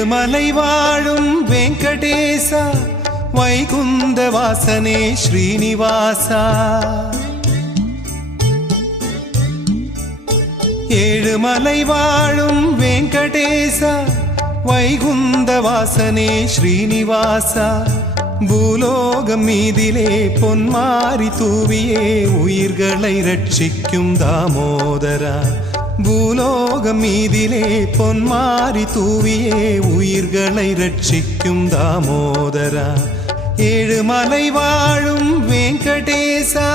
ஏழுமலை வாழும் வெங்கடேசா வைகுந்த வாசனே ஸ்ரீனிவாசா ஏழுமலை வாழும் வெங்கடேசா வைகுந்த வாசனே ஸ்ரீனிவாசா பூலோகம் மீதிலே பொன்மாரி தூவியே உயிர்களை ரட்சிக்கும் தாமோதரா பூலோகம் மீதிலே பொன்மாரி தூவியே உயிர்களை ரட்சிக்கும் தாமோதரா ஏழுமலை வாழும் வெங்கடேசா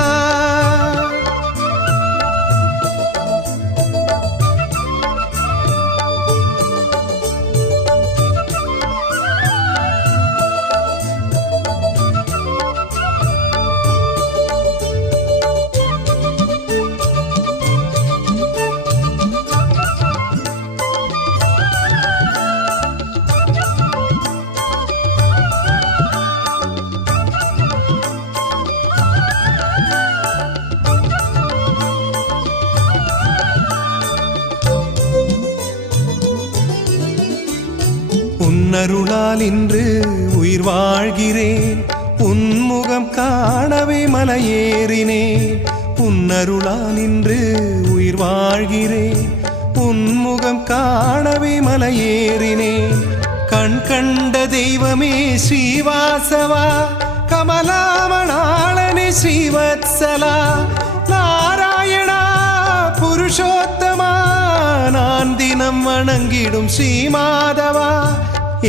உன்னருளால் இன்று உயிர் வாழ்கிறேன் உன்முகம் காணவே மலையேறினேன் உன்னருளால் இன்று உயிர் வாழ்கிறேன் உன்முகம் காணவே மலையேறினேன் கண் கண்ட தெய்வமே ஸ்ரீவாசவா கமலாமணாளனே ஸ்ரீவத்சலா நாராயணா புருஷோத்தமா நான் தினம் வணங்கிடும் ஸ்ரீமாதவா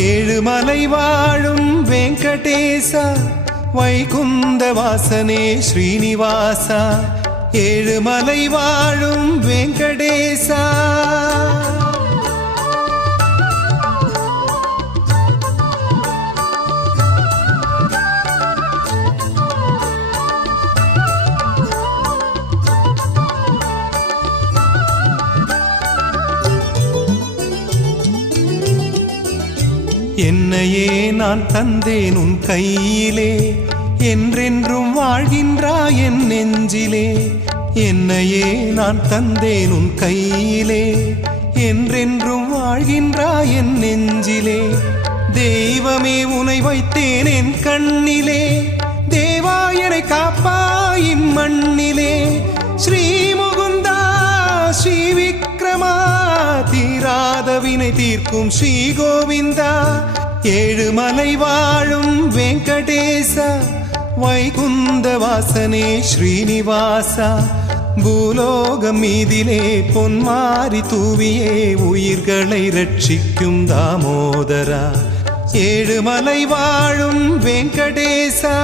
ஏழுமலை வாழும் வெங்கடேசா வைகுந்த வாசனே ஸ்ரீனிவாசா ஏழுமலை வாழும் வெங்கடேசா என்னையே நான் தந்தேன் உன் கையிலே என்றென்றும் வாழ்கின்றாய் என் நெஞ்சிலே என்னையே நான் தந்தேன் உன் கையிலே என்றென்றும் வாழ்கின்றாய் என் நெஞ்சிலே தெய்வமே உனை வைத்தேன் என் கண்ணிலே தேவாயனை காப்பாய் மண்ணிலே ஸ்ரீ முகுந்தா ஸ்ரீ விக்ரமா தீராத வினை தீர்க்கும் ஸ்ரீ கோவிந்தா ஏழுமலை வாழும் வெங்கடேசா வைகுந்த வாசனே ஸ்ரீனிவாசா பூலோகம் மீதிலே பொன்மாரி தூவியே உயிர்களை ரட்சிக்கும் தாமோதரா ஏழுமலை வாழும் வெங்கடேசா